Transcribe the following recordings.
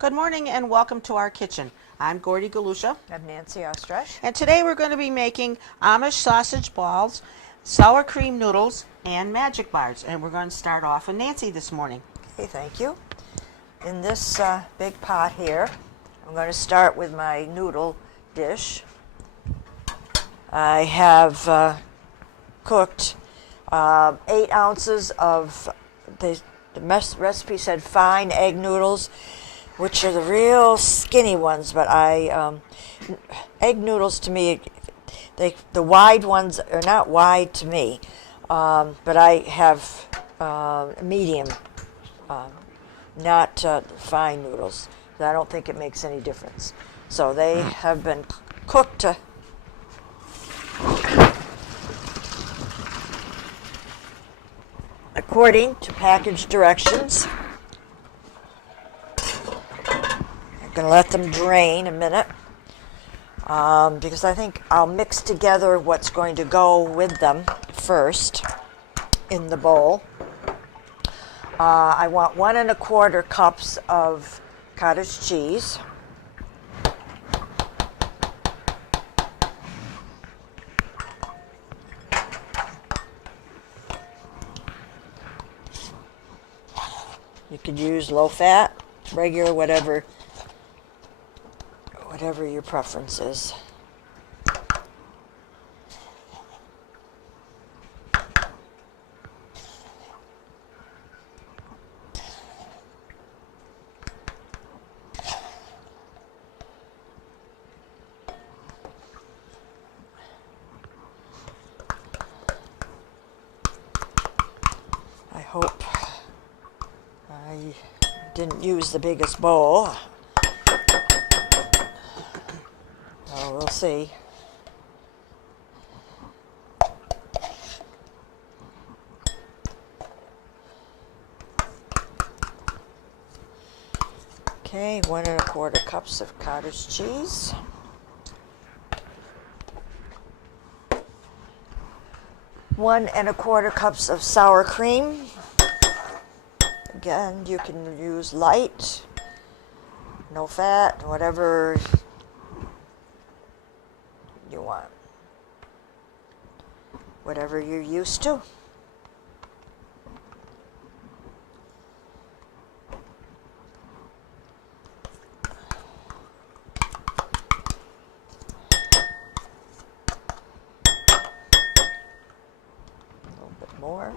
Good morning and welcome to our kitchen. I'm Gordy Galusha, I'm Nancy Ostrich. and today we're going to be making Amish sausage balls, sour cream noodles, and magic bars. And we're going to start off with Nancy this morning. Okay, thank you. In this big pot here, I'm going to start with my noodle dish. I have cooked 8 ounces of, the recipe said fine egg noodles, which are the real skinny ones, but egg noodles to me, the wide ones are not wide to me, but I have medium, not fine noodles. I don't think it makes any difference. So they have been cooked according to package directions. I'm going to let them drain a minute because I think I'll mix together what's going to go with them first in the bowl. I want 1 1/4 cups of cottage cheese. You could use low fat, regular, whatever your preference is. I hope I didn't use the biggest bowl. Oh, we'll see. Okay, 1 1/4 cups of cottage cheese. 1 1/4 cups of sour cream. Again, you can use light, no fat, whatever you want. Whatever you're used to. A little bit more.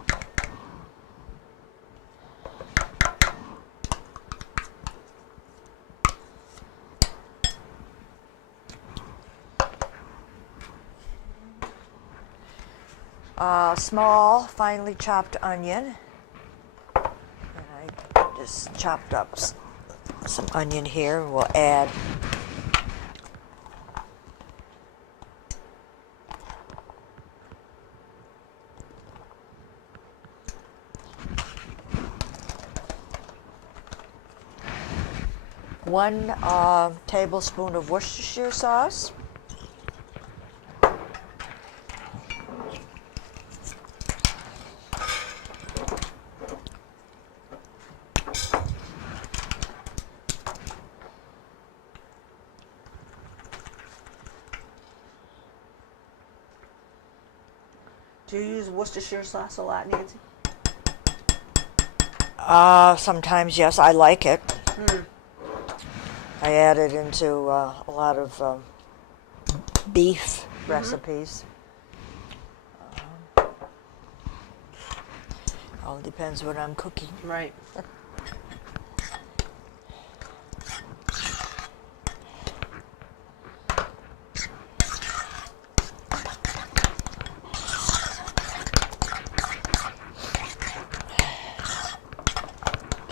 Small, finely chopped onion. And I just chopped up some onion here. We'll add one tablespoon of Worcestershire sauce. Do you use Worcestershire sauce a lot, Nancy? Sometimes, yes, I like it. I add it into a lot of beef recipes. All depends what I'm cooking. Right.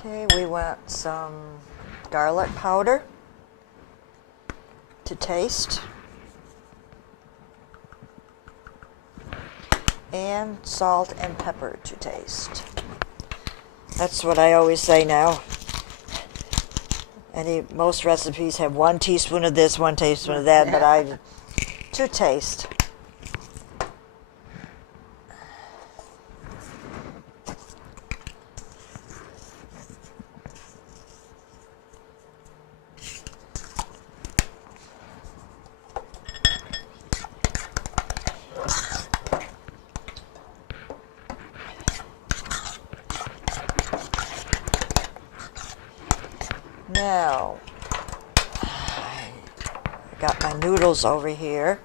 Okay, we want some garlic powder to taste, and salt and pepper to taste. That's what I always say now. Most recipes have 1 teaspoon of this, 1 teaspoon of that, but to taste. Now, I got my noodles over here.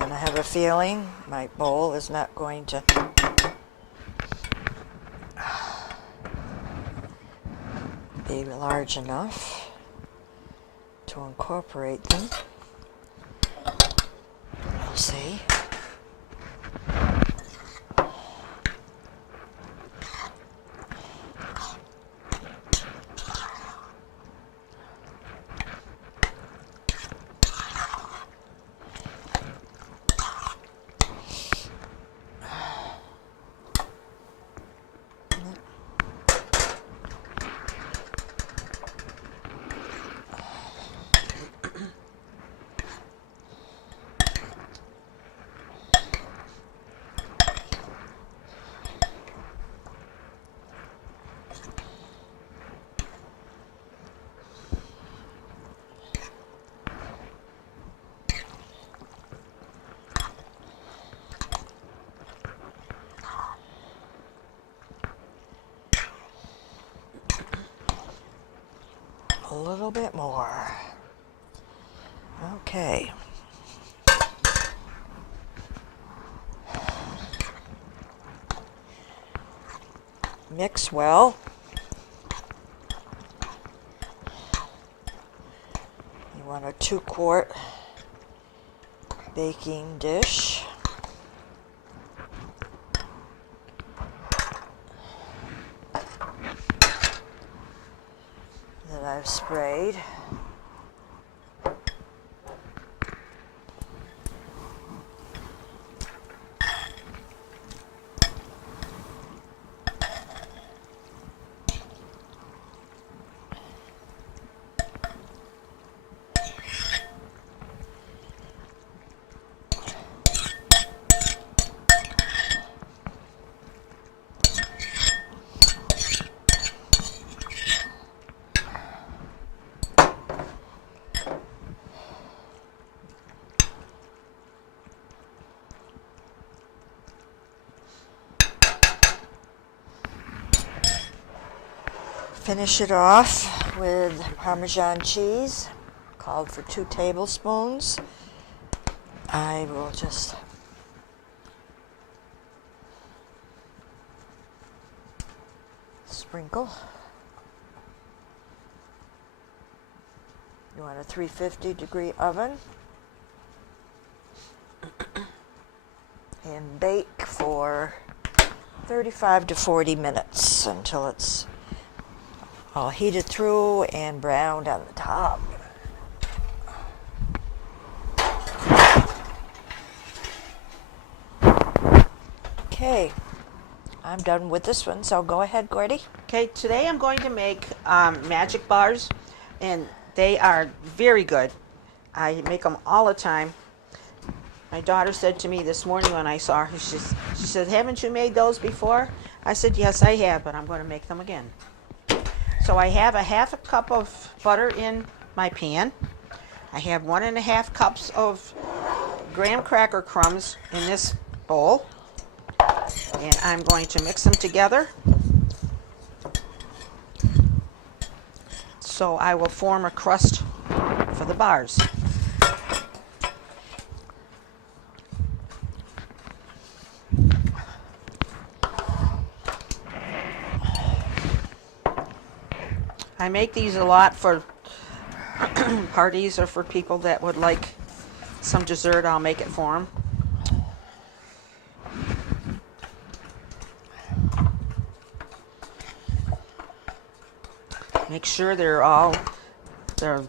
And I have a feeling my bowl is not going to be large enough to incorporate them. We'll see. A little bit more. Okay. Mix well. You want a 2-quart baking dish. That I've sprayed. Finish it off with Parmesan cheese. Called for 2 tablespoons. I will just sprinkle. You want a 350-degree oven. And bake for 35 to 40 minutes until it's all heated through and browned on the top. Okay, I'm done with this one, so go ahead, Gordy. Okay, today I'm going to make magic bars, and they are very good. I make them all the time. My daughter said to me this morning when I saw her, she said, "Haven't you made those before?" I said, "Yes, I have, but I'm going to make them again." So I have a 1/2 cup of butter in my pan. I have 1.5 cups of graham cracker crumbs in this bowl. And I'm going to mix them together. So I will form a crust for the bars. I make these a lot for parties or for people that would like some dessert. I'll make it for them. Make sure their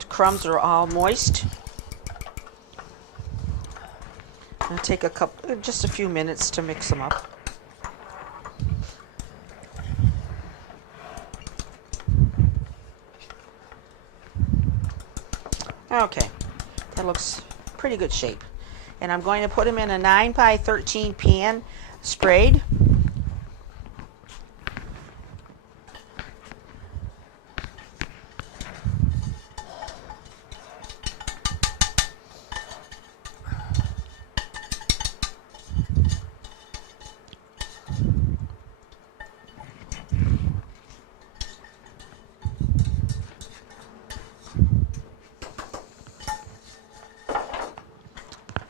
crumbs are all moist. It'll take just a few minutes to mix them up. Okay, that looks pretty good shape. And I'm going to put them in a 9 by 13 pan, sprayed.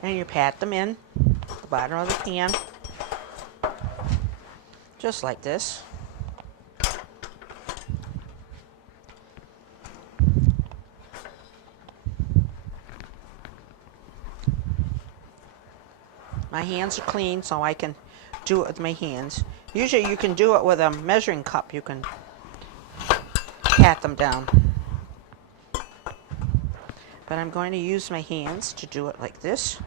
And you pat them in the bottom of the pan, just like this. My hands are clean, so I can do it with my hands. Usually you can do it with a measuring cup. You can pat them down. But I'm going to use my hands to do it like this.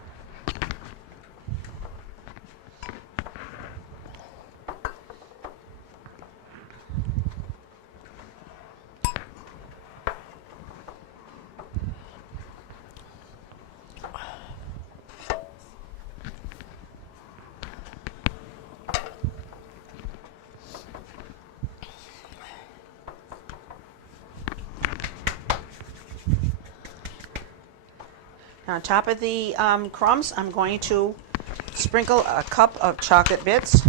On top of the crumbs, I'm going to sprinkle a cup of chocolate bits.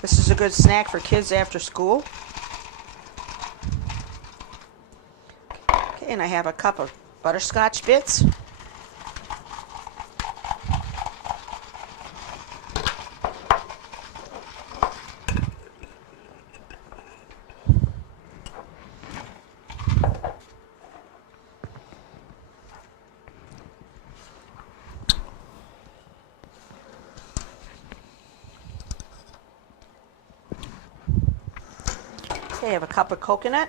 This is a good snack for kids after school. Okay, and I have a cup of butterscotch bits. Okay, I have a cup of coconut.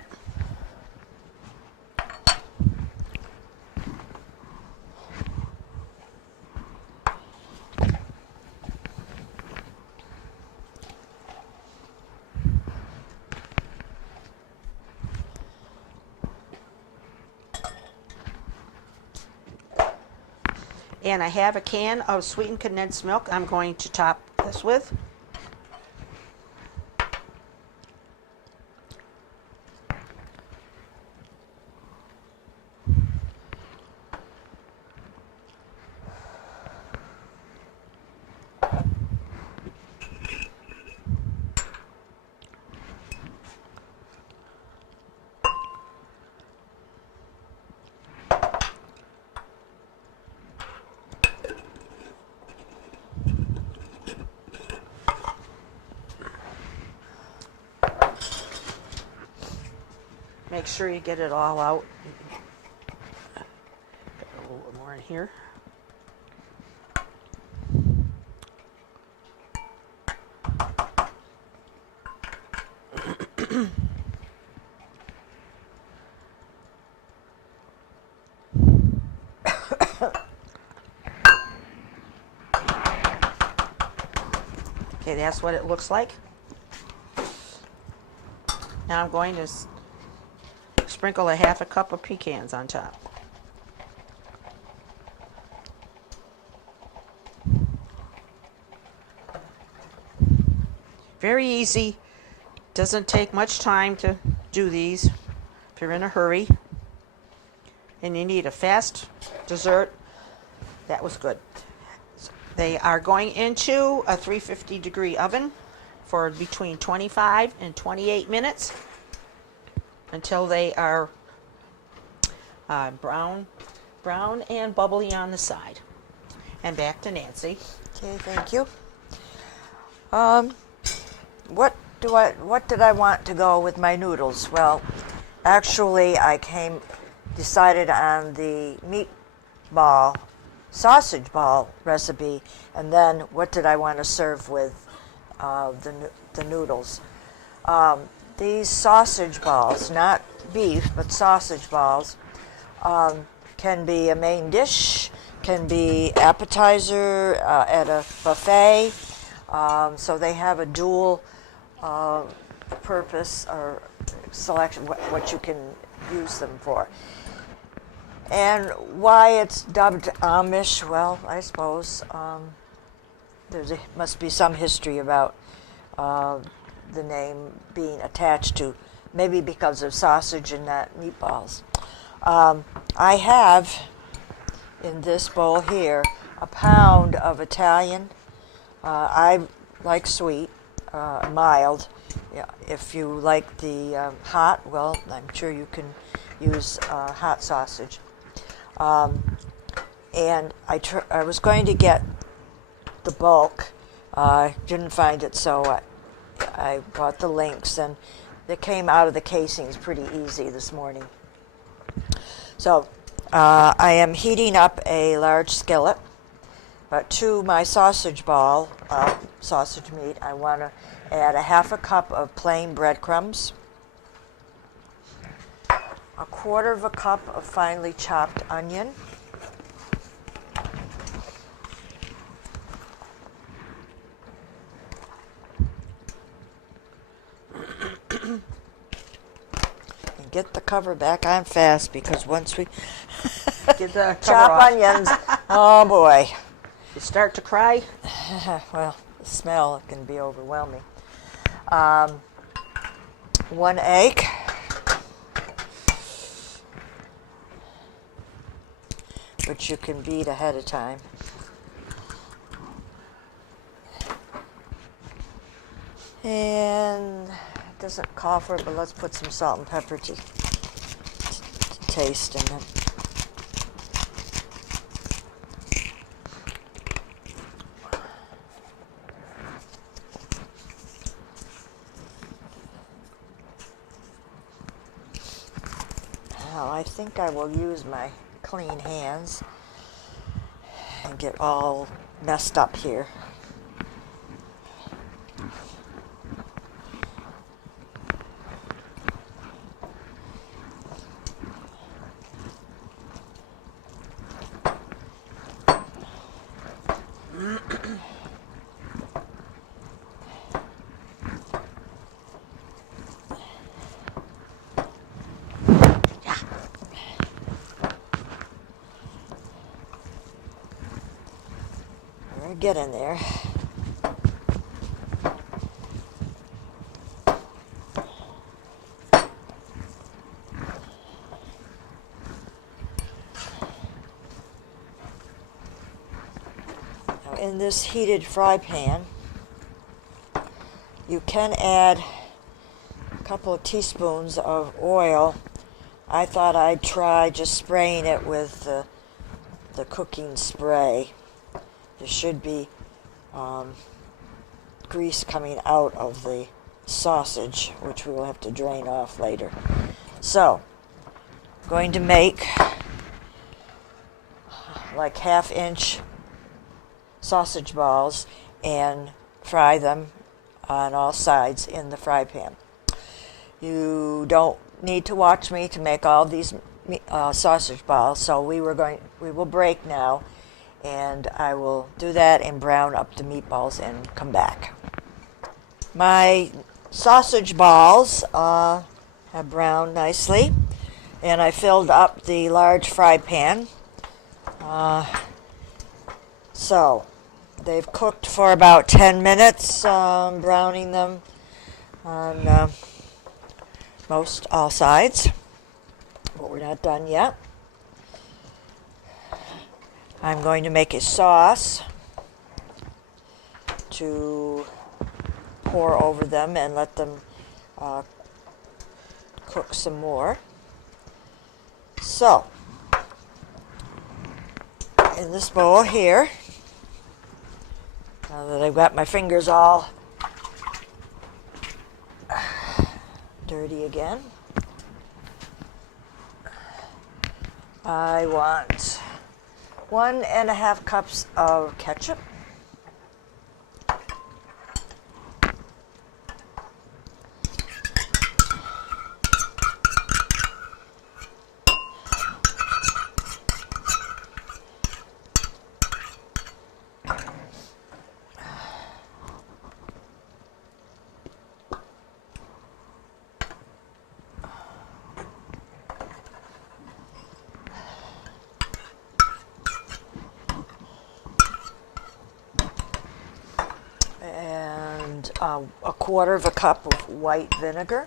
And I have a can of sweetened condensed milk I'm going to top this with. Make sure you get it all out. Put a little bit more in here. Okay, that's what it looks like. Now I'm going to sprinkle a half a cup of pecans on top. Very easy. Doesn't take much time to do these if you're in a hurry. And you need a fast dessert. That was good. They are going into a 350-degree oven for between 25 and 28 minutes until they are brown and bubbly on the side. And back to Nancy. Okay, thank you. What did I want to go with my noodles? Well, actually, I decided on the meatball, sausage ball recipe, and then what did I want to serve with the noodles. These sausage balls, not beef, but sausage balls, can be a main dish, can be appetizer at a buffet. So they have a dual purpose or selection, what you can use them for. And why it's dubbed Amish, well, I suppose must be some history about the name being attached to, maybe because of sausage and not meatballs. I have in this bowl here a pound of Italian. I like sweet, mild, Yeah, if you like the hot, well, I'm sure you can use hot sausage. And I was going to get the bulk. Didn't find it, so I bought the links, and they came out of the casings pretty easy this morning. So I am heating up a large skillet, but to my sausage ball, sausage meat, I want to add a half a cup of plain breadcrumbs, a quarter of a cup of finely chopped onion, and get the cover back on fast, because once we Get the cover chop off. onions, oh boy. You start to cry. Well, the smell can be overwhelming. 1 egg, which you can beat ahead of time. And it doesn't call for it, but let's put some salt and pepper to taste in it. Now, I think I will use my clean hands and get all messed up here. We're getting there. Now, in this heated fry pan, you can add a couple of teaspoons of oil. I thought I'd try just spraying it with the cooking spray. There should be grease coming out of the sausage, which we will have to drain off later. So, I'm going to make like 1/2 inch sausage balls and fry them on all sides in the fry pan. You don't need to watch me to make all these sausage balls, so we will break now, and I will do that and brown up the meatballs and come back. My sausage balls have browned nicely, and I filled up the large fry pan. So they've cooked for about 10 minutes, browning them on most all sides, but we're not done yet. I'm going to make a sauce to pour over them and let them cook some more. So, in this bowl here, now that I've got my fingers all dirty again, I want 1.5 cups of ketchup, and a quarter of a cup of white vinegar,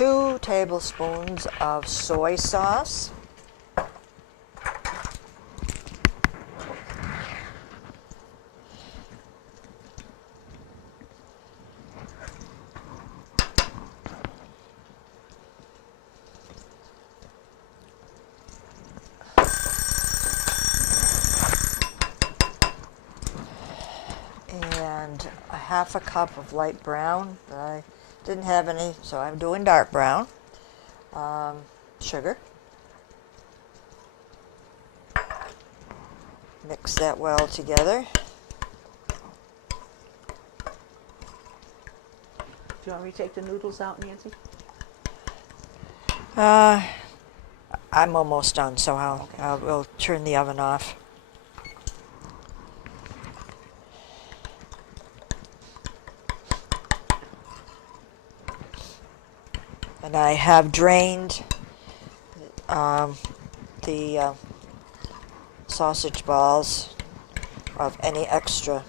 2 tablespoons of soy sauce. And a half a cup of light brown, but I didn't have any, so I'm doing dark brown. Sugar. Mix that well together. Do you want me to take the noodles out, Nancy? I'm almost done, so we'll turn the oven off. And I have drained the sausage balls of any extra.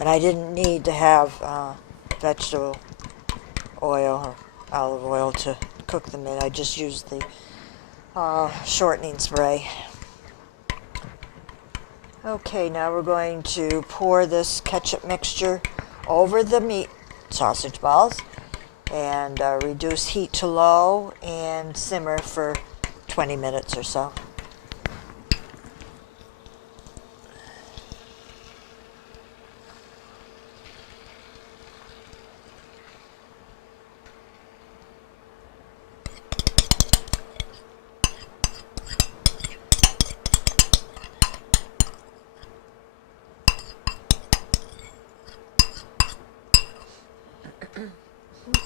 And I didn't need to have vegetable oil or olive oil to cook them in. I just used the shortening spray. Okay, now we're going to pour this ketchup mixture over the meat sausage balls and reduce heat to low and simmer for 20 minutes or so.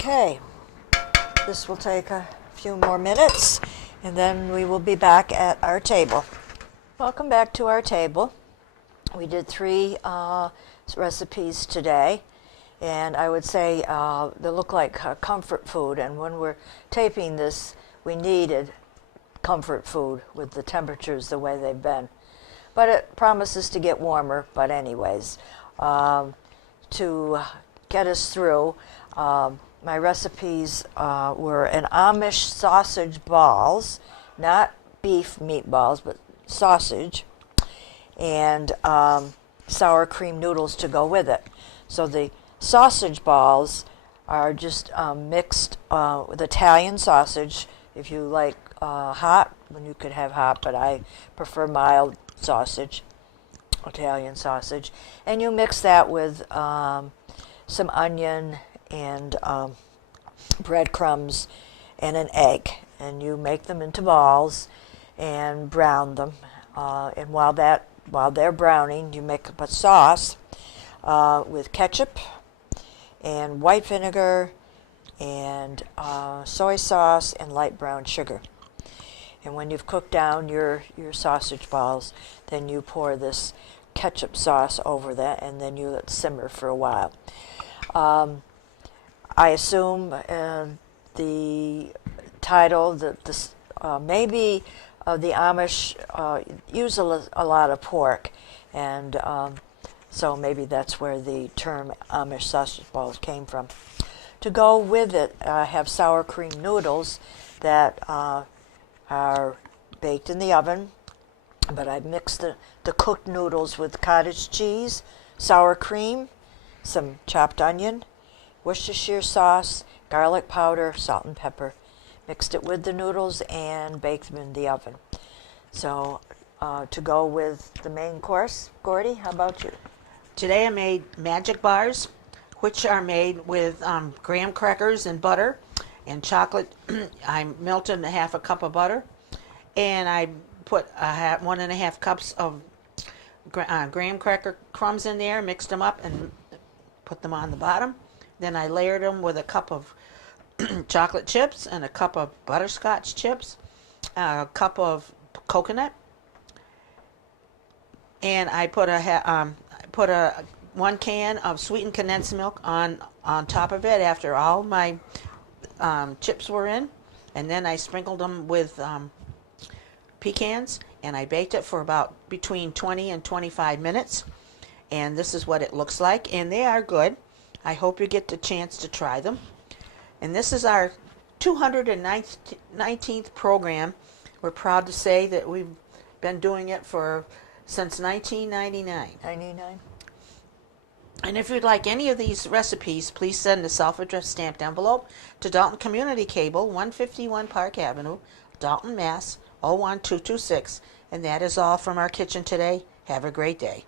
Okay, this will take a few more minutes and then we will be back at our table. Welcome back to our table. We did 3 recipes today, and I would say they look like comfort food, and when we're taping this we needed comfort food with the temperatures the way they've been. But it promises to get warmer, but anyways, to get us through, my recipes were an Amish sausage balls, not beef meatballs, but sausage, and sour cream noodles to go with it. So the sausage balls are just mixed with Italian sausage. If you like hot, then you could have hot, but I prefer mild sausage, Italian sausage. And you mix that with some onion and breadcrumbs and an egg, and you make them into balls and brown them. And while they're browning, you make up a sauce with ketchup and white vinegar and soy sauce and light brown sugar. And when you've cooked down your sausage balls, then you pour this ketchup sauce over that, and then you let it simmer for a while. I assume the title that this maybe the Amish use a lot of pork, and so maybe that's where the term Amish sausage balls came from. To go with it, I have sour cream noodles that are baked in the oven, but I've mixed the cooked noodles with cottage cheese, sour cream, some chopped onion, Worcestershire sauce, garlic powder, salt and pepper. Mixed it with the noodles and baked them in the oven. So to go with the main course, Gordy, how about you? Today I made magic bars, which are made with graham crackers and butter and chocolate. I melted a half a cup of butter, and I put 1.5 cups of graham cracker crumbs in there, mixed them up, and put them on the bottom. Then I layered them with a cup of chocolate chips and a cup of butterscotch chips, a cup of coconut, and I put a 1 can of sweetened condensed milk on top of it after all my chips were in, and then I sprinkled them with pecans, and I baked it for about between 20 and 25 minutes, and this is what it looks like, and they are good. I hope you get the chance to try them. And this is our 219th program. We're proud to say that we've been doing it since 1999. 99. And if you'd like any of these recipes, please send a self-addressed stamped envelope to Dalton Community Cable, 151 Park Avenue, Dalton, Mass. 01226. And that is all from our kitchen today. Have a great day.